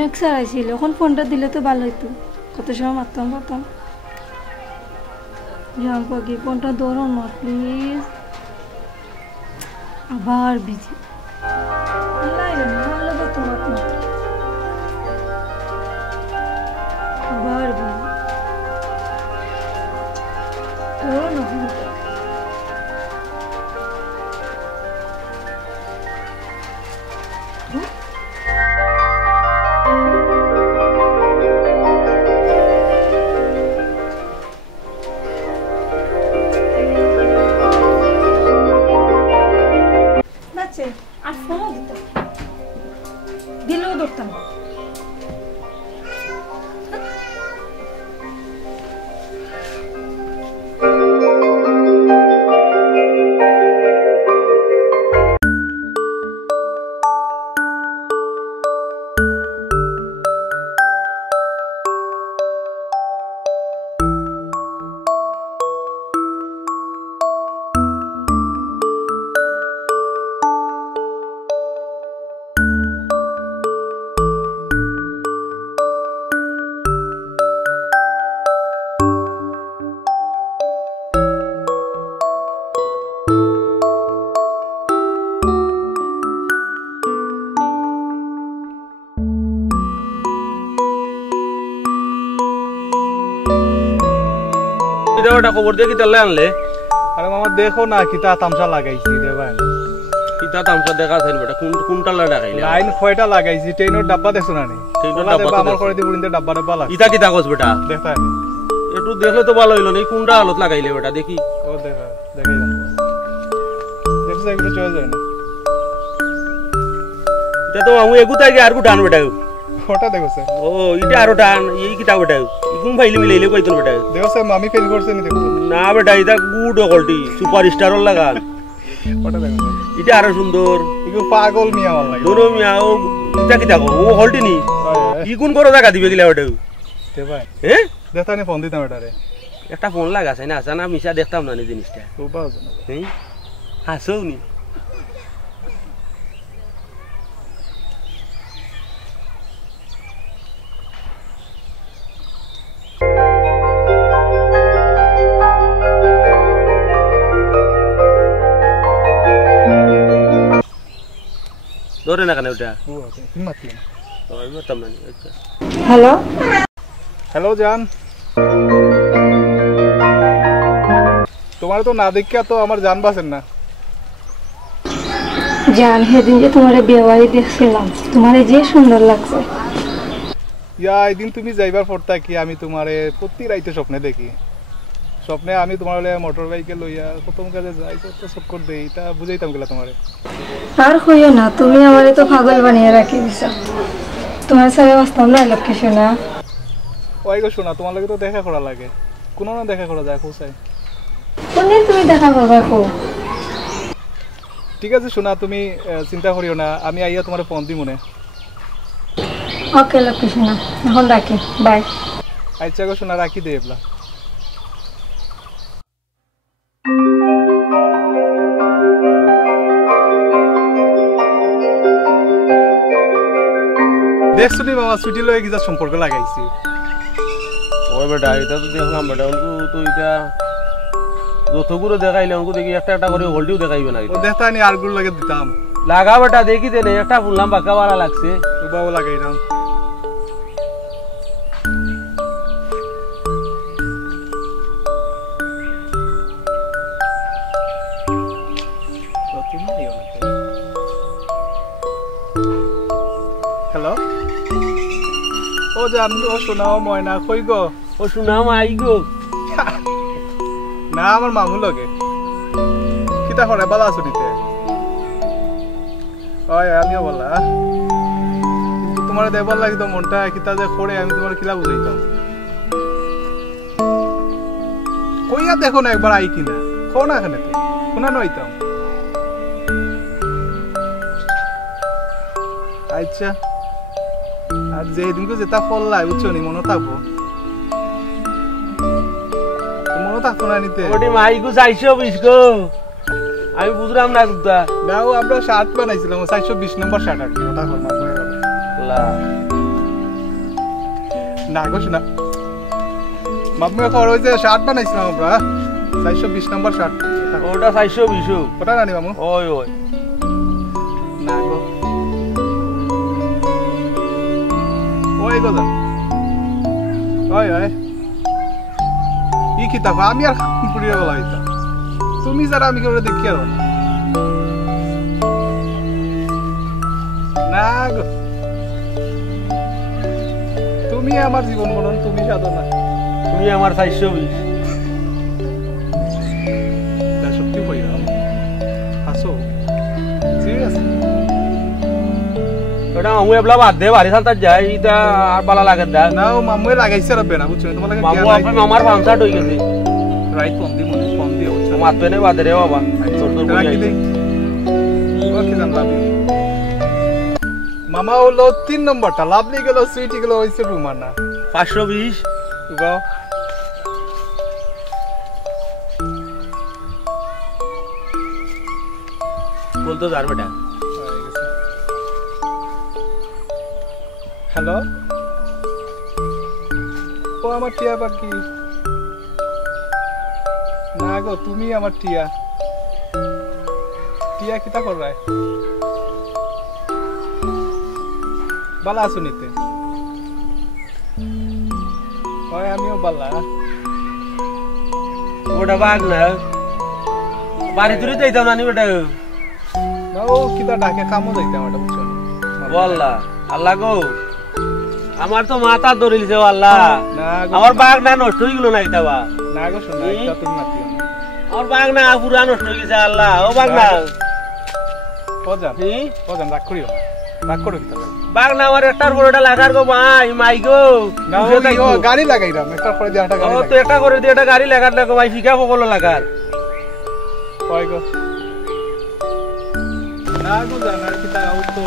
Max আইছিল এখন ফোনটা দিলে তো ভালো হইতো কত সময় মারতাম পারতাম জান পাখি ফোনটা ধরো না প্লিজ আবার বিজি আবার ধরো না ফোনটা আর ফোনও দিতাম দিলেও ধরতাম ওটা খবর দিয়ে কিতা আনলে আরে মামা দেখো না কিতা তামসা লাগাইছি দেবাই কিতা তামসা দেখা যাইল বেটা কোনটা লাগাইলে লাইন কয়টা লাগাইছি ট্রেনের ডাব্বা দেখছ না নি ট্রেনের ডাব্বা আমার করে দি বুড়িতে ডাব্বা ডাব্বা লাগা ইতা কিতা কস বেটা দেখা একটু দেখলে তো ভালো হইলো নি কোনটা হালত লাগাইলে বেটা দেখি ও দেখা দেখাই দেখছ একটু চলে যায় না এটা তো আমি এগুতাই আর গু ডান বেটা ওটা দেখো স্যার ও এটা আরো ডান এই কিতা বেটা কোন ফাইলে মিলাইলে কইতো বেটা দেখো স্যার মামি ফেল করছে নি দেখো না বেটা এটা গুড কোয়ালিটি সুপারস্টারর লাগান ওটা দেখো এটা আরো সুন্দর ইগো পাগল মিয়া ভাল লাগে দোনো মিয়া ও কিতা কিতা কো ও হলটি নি কি কোন করো জায়গা দিবে গিলা বেটা তে ভাই হ্যাঁ দেখানি ফোন দিতাম এটারে একটা ফোন লাগাছে না জানা মিশা দেখতাম না নি জিনিসটা খুব ভালো হ্যাঁ হাসোনি ধরে না কেন ওটা হ্যালো হ্যালো জান তোমার তো না দেখিয়া তো আমার জান বাসেন না জান সেদিন যে তোমার বিয়ে বাড়ি দেখছিলাম তোমার যে সুন্দর লাগছে ইয়া এদিন তুমি যাইবার পড়তা কি আমি তোমারে প্রতি রাইতে স্বপ্নে দেখি স্বপ্নে আমি তোমার মোটর বাইকে লইয়া প্রথম কাজে যাই কত চক্কর দেই তা বুঝাইতাম গেলা তোমারে আর কইও না তুমি আমারে তো পাগল বানিয়ে রাখি দিছো তোমার সাথে বাস্তব না লক্ষ্য না ওই গো শোনা তোমার লাগে তো দেখা করা লাগে কোনো না দেখা করা যায় কোথায় কোনদিন তুমি দেখা করবা কো ঠিক আছে শোনা তুমি চিন্তা করিও না আমি আইয়া তোমারে ফোন দিই মনে ওকে লক্ষ্য না এখন রাখি বাই আচ্ছা গো শোনা রাখি দে এবলা দেখছো নি বাবা ছুটি লয়ে গিয়া সম্পর্ক লাগাইছি ওই বেটা এটা তো দেখলাম বেটা ওনকু তো এটা যতগুলো দেখাইলে ওনকু দেখি একটা একটা করে হোল্ডিও দেখাইবে না ও দেখতা নি আর গুলো লাগে দিতাম লাগা বেটা দেখি দেনে একটা ফুললাম বাঁকা वाला লাগছে বাবা লাগাইলাম হ্যালো ও জান ও শোনাও ময়না কই গো ও শুনাম আই গো না আমার মামু লগে কিতা করে বালা আছো দিতে ওই আমিও বলা কিন্তু তোমার দেবার লাগি তো মনটা কিতা যে করে আমি তোমার কিলা বুঝাইতাম কইয়া দেখো না একবার আই কিনা কো না এখানে শোনা নইতাম আচ্ছা আর যেদিনকে যেটা ফললাই বুঝছো নি মনে থাকবো মনে থাকতো না নিতে ওটি মাইকু 420 গো আমি বুঝলাম না গুদা নাও আমরা শার্ট বানাইছিলাম 420 নম্বর শার্ট আর কি ওটা করব লা না গো শোনা মাম্মু এখন ওই যে শার্ট বানাইছিলাম আমরা 420 নম্বর শার্ট ওটা 420 ওটা রানি মামু ওই ওই না গো ওই গো যা ওই ওই ই কি তা আমি আর পুরিয়ে বলা হইতা তুমি যারা আমি কেউ দেখি আর না গো তুমি আমার জীবন মরণ তুমি সাধনা তুমি আমার 420 সত্যি কইরাম হাসো সিরিয়াস ওটা মামু এবলা বাদ দে বাড়ি সালতা যাই এটা আর বালা লাগে দা না ও মামু লাগাইছে রে বেনা বুঝছো তোমার লাগে মামু আপনি আমার পামসাট হই গেছে রাইট ফোন দি হচ্ছে মাতবে না বাদ রে বাবা তোর তোর রাখি দে ওকে জান লাভ ইউ মামা হলো 3 নম্বরটা লাভলি গেল সুইটি গেল হইছে রুমার না 520 বাও বলতো যার বেটা হ্যালো ও আমার টিয়া পাখি না গো তুমি আমার টিয়া টিয়া কিতা কর রায় বালা আছো নিতে ওই আমিও বালা ওটা বাগ না বাড়ি তুই যাইতাম না নি বেটা না ও কিতা ডাকে কামও যাইতাম এটা বুঝছো বললা আল্লাহ গো আমার তো মাথা ধরিলছে আল্লাহ না গো আমার বাঘ না নষ্ট হই গেল না ইতাবা না গো শোনা এটা তুমি মাতিও না আমার বাঘ না পুরা নষ্ট হয়ে গেছে আল্লাহ ও বাঘ না ওজান রাগ করিও রাগ করো কিতা বাঘ না আমার একটার পর ওটা লাগার গো ভাই মাই গো না ও গাড়ি লাগাইরাম একটার পরে যে একটা গাড়ি ও তো একটা করে দিয়ে একটা গাড়ি লাগার লাগো ভাই ফিকা বকল লাগার কই গো না গো জানা কিতা ও তো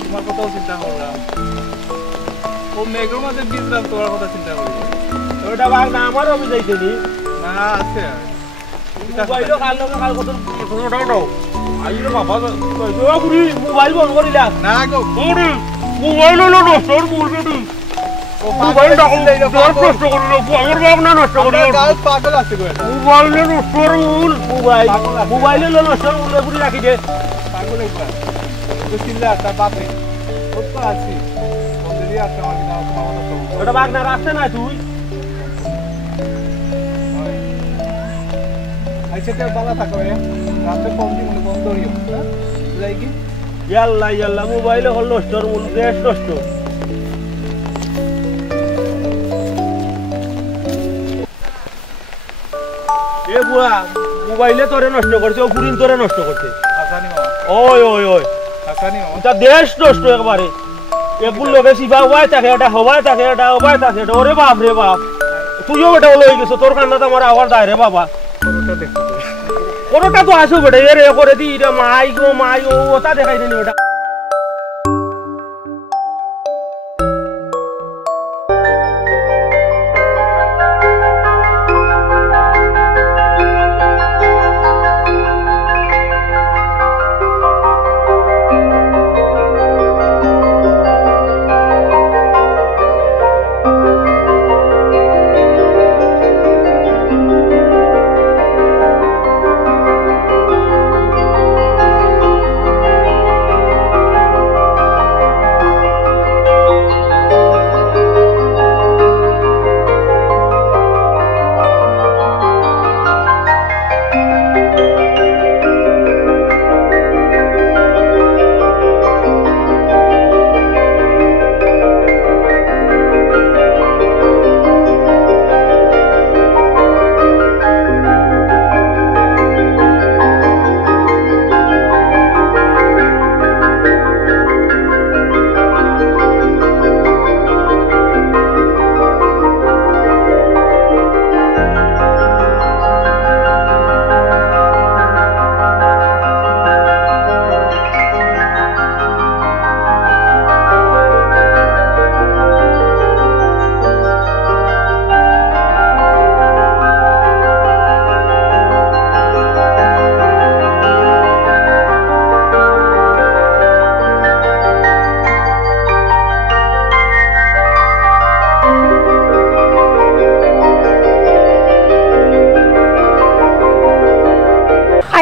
তোমার কথাও চিন্তা করলাম ও মেঘের মাঝে বিজরাম তোমার কথা চিন্তা করি ওটা বাঘ না আমারও আমি যাইতেনি না আছে মোবাইলও কাল কত ওটাও আইলো বাবা ও বুড়ি মোবাইল বন্ধ করিলা না গো বুড়ি মোবাইল হলো নষ্ট বলবে তুই ও মোবাইল ডাকো নষ্ট করলো আমার বাঘ না নষ্ট করলো গাল পাগল আছে গো এটা মোবাইলে নষ্ট রুল মোবাইলে নষ্ট রুল বুড়ি রাখি দে পাগল একবার তো চিল্লা তা বাপে কত আছে বন্ধুরি আছে আমার কিনা তোমার কথা তো ওটা বাঘ না রাখতে না তুই আইছে তে বালা থাকো রাতে ফোন দি মনে বন্ধ হইও হ্যাঁ যাই কি ইয়াল্লা ইয়াল্লা মোবাইলে হল নষ্ট রুল দেশ নষ্ট এ বুয়া মোবাইলে তোরে নষ্ট করছে ও পুরিন তোরে নষ্ট করছে আসানি মামা ওই ওই ওই আসানি মামা এটা দেশ নষ্ট একবারে এগুলো লোকে সিফা হওয়ায় থাকে এটা হওয়ায় থাকে এটা হওয়ায় থাকে এটা ওরে বাপ রে বাপ তুইও এটা লই গেছো তোর কান্নাতে আমার আবার দায় রে বাবা ফটোটা দেখতে কোনোটা তো আসো বেটা এ রে করে দি এটা মাই গো মাই ও ওটা দেখাই দেনি ওটা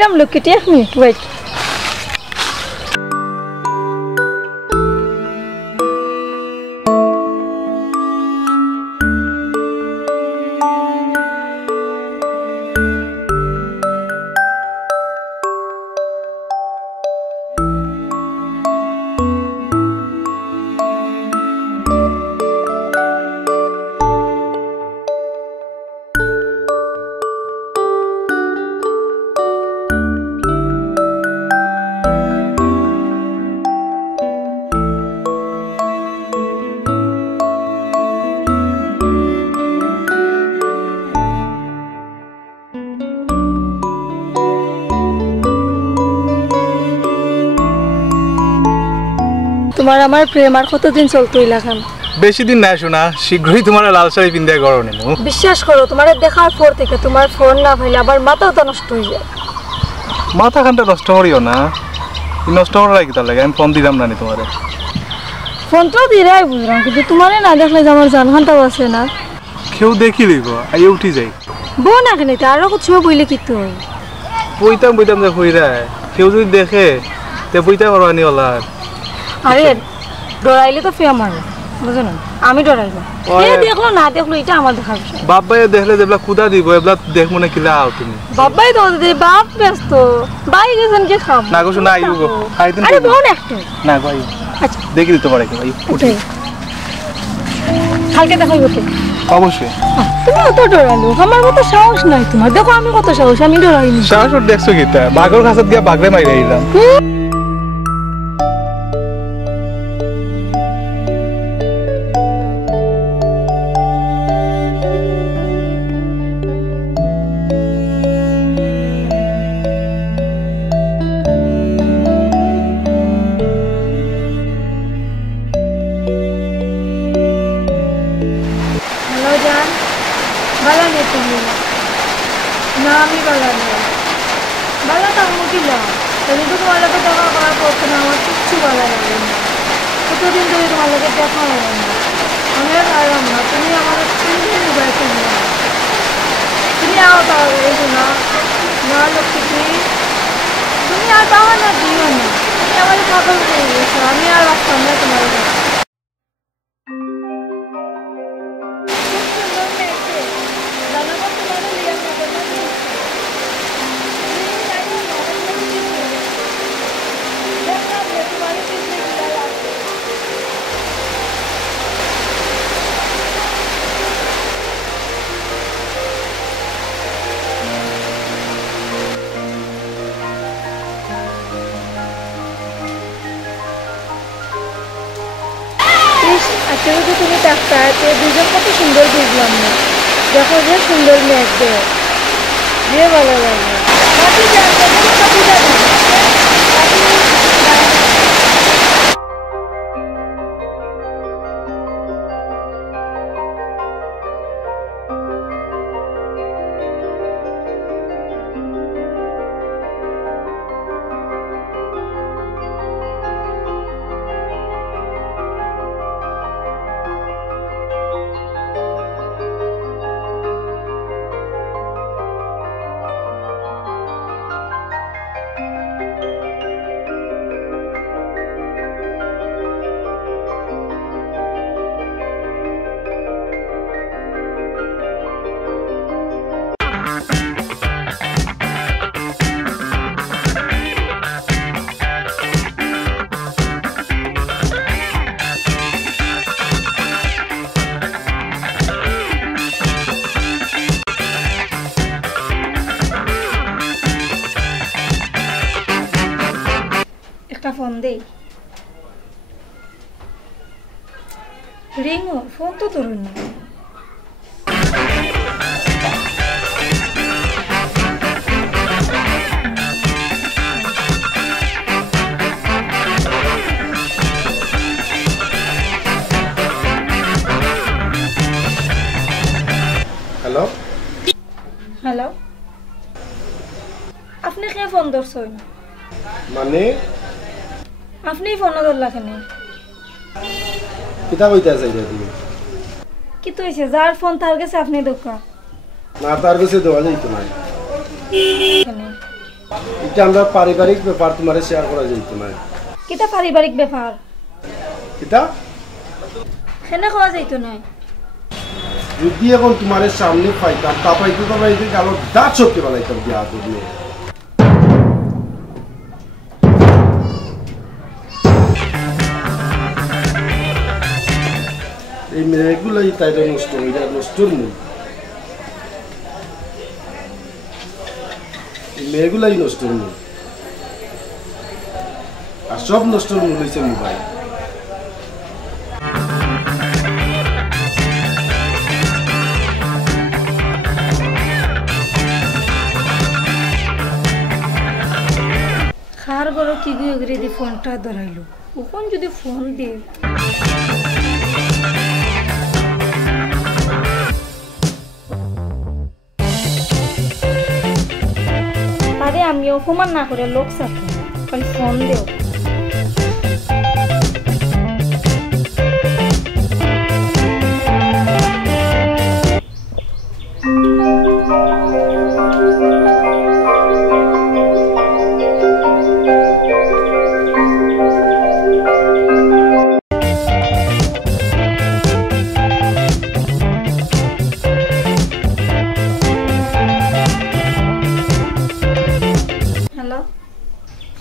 আইরাম লক্ষ্মীটি 1 মিনিট ওয়েট তোমার আমার প্রেম আর কতদিন চলতো ইলাখান বেশি দিন নাই শোনা শীঘ্রই তোমার লাল শাড়ি পিন্দিয়া গড় নেব বিশ্বাস করো তোমার দেখার পর থেকে তোমার ফোন না পাইলে আবার মাথাও তো নষ্ট হয়ে যায় মাথা খানটা নষ্ট করিও না নষ্ট করার কি তার লাগে আমি ফোন দিলাম না তোমারে ফোনটাও দিরাই বুঝলাম কিন্তু তোমারে না দেখলে যে আমার জানখানটাও আছে না কেউ দেখি লইব আই উঠি যাই বউ না কেন আরো কিছু বইলে কি তো বইতাম যে হইরা কেউ যদি দেখে তে বইতা পারবানি ওলা আরে ডরাইলে তো ফিয়া মারবে বুঝো না আমি ডরাইবো এ দেখলো না দেখলো এটা আমার দেখার বিষয় বাবাই দেখলে যেবলা কুদা দিব এবলা দেখ মনে কিলা আও তুমি বাবাই তো দে বাপ ব্যস্ত বাই গেছেন কি খাম না গো না আইও গো খাইতেন আরে বোন একটু না ভাই আচ্ছা দেখি দিতে পারে কি ভাই উঠে কালকে দেখাইবো তো অবশ্যই তুমি কত ডরালো আমার মতো সাহস নাই তোমার দেখো আমি কত সাহস আমি ডরাইনি সাহস দেখছো কিতা বাগর কাছত গিয়া বাগরে মাইরা আইলাম না আমি বালা তো মুটিলা তুমি তো তোমার লোকের দেখা করার পক্ষে না আমার কিচ্ছু ভালো লাগে না কতদিন ধরে তোমার লোকের দেখা হয় না আমি আর আরাম না তুমি আমার তিনদিন মোবাইল কিনলে তুমি আও তাহলে না না লক্ষ্মী তুমি আর পাওয়া না দিও না তুমি আমার পাগল করে গেছো আমি আর রাখতাম না তোমার কাছে আজকে তুমি ডাক্তারকে দুজন কত সুন্দর বুঝলাম না দেখো যে সুন্দর মেঘ যে ভালো লাগে ফোন দেই রিং ফোন তো ধরুন না হ্যালো হ্যালো আপনি কে ফোন ধরছেন মানে আপনি ফোন ধরলা কেন কিতা কইতা চাইছা তুমি কি তো হইছে যার ফোন তার কাছে আপনি দোকা না তার কাছে দেওয়া যাইতো না এটা আমরা পারিবারিক ব্যাপার তোমারে শেয়ার করা যাইতো না। কিতা পারিবারিক ব্যাপার? এটা হেনে খাওয়া যাইতো না। যদি এখন তোমার সামনে পাইতাম তা পাইতে তো পাইতে কালো দাঁত সত্যি বানাইতাম বিয়া করলে। এই মেয়েগুলোই তাই নষ্ট হইয়া নষ্টর মূল, এই মেয়েগুলাই নষ্টর মূল, আর সব নষ্টর মূল হয়েছে মোবাইল। খার গরো কি গিয়ে গিয়ে দি ফোনটা ধরাইলো, ওখন যদি ফোন দিয়ে আরে আমি অপমান না করে লোক সাথে খালি ফোন দেও।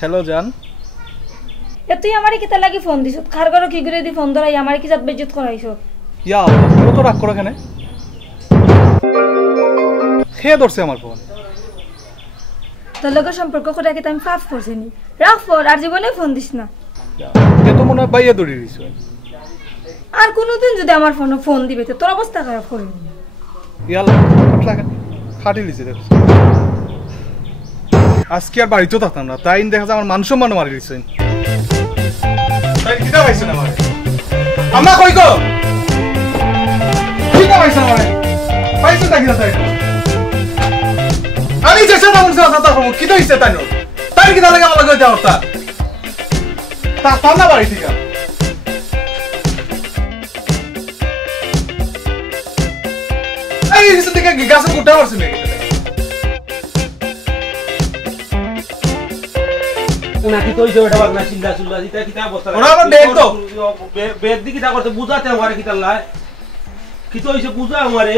হ্যালো জান, এ তুই আমারে কিতা লাগি ফোন দিছ? খার গরো কি গিয়ে দি ফোন ধরাই আমারে কি জাত বেজ্জত করাইছ? ইয়া কত রাগ করো কেন? খেয়ে ধরছে আমার ফোন। তোর লোকের সম্পর্ক করে কি আমি পাপ করছি নি? রাখ ফোন, আর জীবনে ফোন দিস না। এ তো মনে হয় বাইয়া দড়ি দিছ। আর কোনোদিন যদি আমার ফোনে ফোন দিবে তো তোর অবস্থা খারাপ করবি। ইয়ালা খাটলা খাটি লিছে দেখো। আজকে আর বাড়িতেও থাকতাম না, তাই দেখা যায় আমার মান সম্মান মারি দিচ্ছেন। তাই কিটা পাইছেন আমারে? আমা কই গো? কিটা পাইছেন আমারে? পাইছেন নাকি না তাই? আমি যেসব মানুষ আছে তা কিটা হইছে তাই না? তাই কিটা লাগে আমার লাগে যাওয়া তা তা না বাড়ি থেকে। এই হিসেবে থেকে গাছে উঠা পড়ছে নাকি? নাকি তো হইছে ওটা বাগনা চিল্লা চিল্লা দিতে কিতা বস্তা ওরা আবার দেখ তো বেদ দি কিতা করতে বুঝাতে আমারে কিতা লাই কি তো হইছে বুঝা আমারে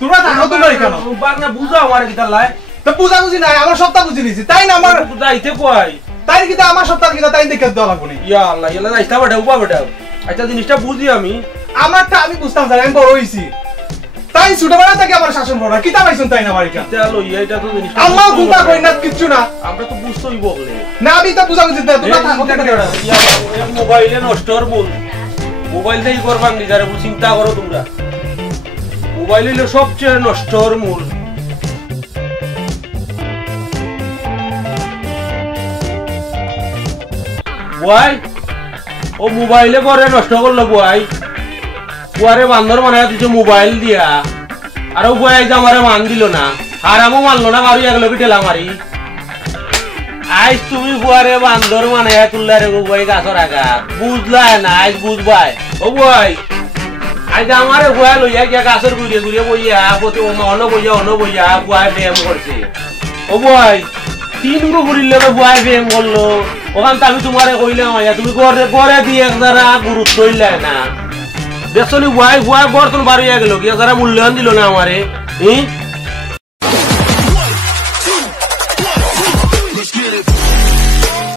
তোমরা থাকো তোমরা কেন বাগনা বুঝা আমারে কিতা লাই তো বুঝা বুঝি নাই আমার সপ্তাহ বুঝি নিছি তাই না আমার বুঝাইতে কই তাই কিতা আমার সপ্তাহ কিতা তাই দেখে দেওয়া লাগবে না ইয়া আল্লাহ ইয়া আল্লাহ ইস্তা বড় উপা বড় আচ্ছা জিনিসটা বুঝি আমি আমারটা আমি বুঝতাম স্যার আমি বড় হইছি তাই ছোটবেলা থেকে আমার শাসন বড় কিতা পাইছেন তাই না বাড়ি কা কিতা লইয়া এটা তো জিনিস আম্মা গুতা কই না কিচ্ছু না আমরা তো বুঝতই বগলে না আমি তো বুঝা বুঝি তোমরা থাকো কেন ইয়া মোবাইলে নষ্টর মূল মোবাইল দেই করবান নিজারে চিন্তা করো তোমরা মোবাইল হলো সবচেয়ে নষ্টর মূল বয় ও মোবাইলে করে নষ্ট করলো বয় কুয়ারে বান্দর বানায় দিছে মোবাইল দিয়া আর ও বয় যে আমারে মান দিল না আর আমও মানলো না বাড়ি একলো বিটেলা মারি আজ তুমি কুয়ারে বান্দর বানায় তুললা রে বয় গাছর আগা বুঝলাই না আজ বুঝবাই ও বয় আজ আমারে বয় লইয়া গিয়া গাছর গুড়িয়ে গুড়িয়ে বইয়া প্রতি অন বইয়া কুয়ায় ব্যায়াম করছে ও বয় তিন গো ঘুরিলে বয় ব্যায়াম করলো ওখান আমি তোমারে কইলাম তুমি করে দিয়ে যারা গুরুত্ব হইলে না দেখছো নি বয় বর্তন বাড়িয়া গেল কি যারা মূল্যায়ন দিল না আমারে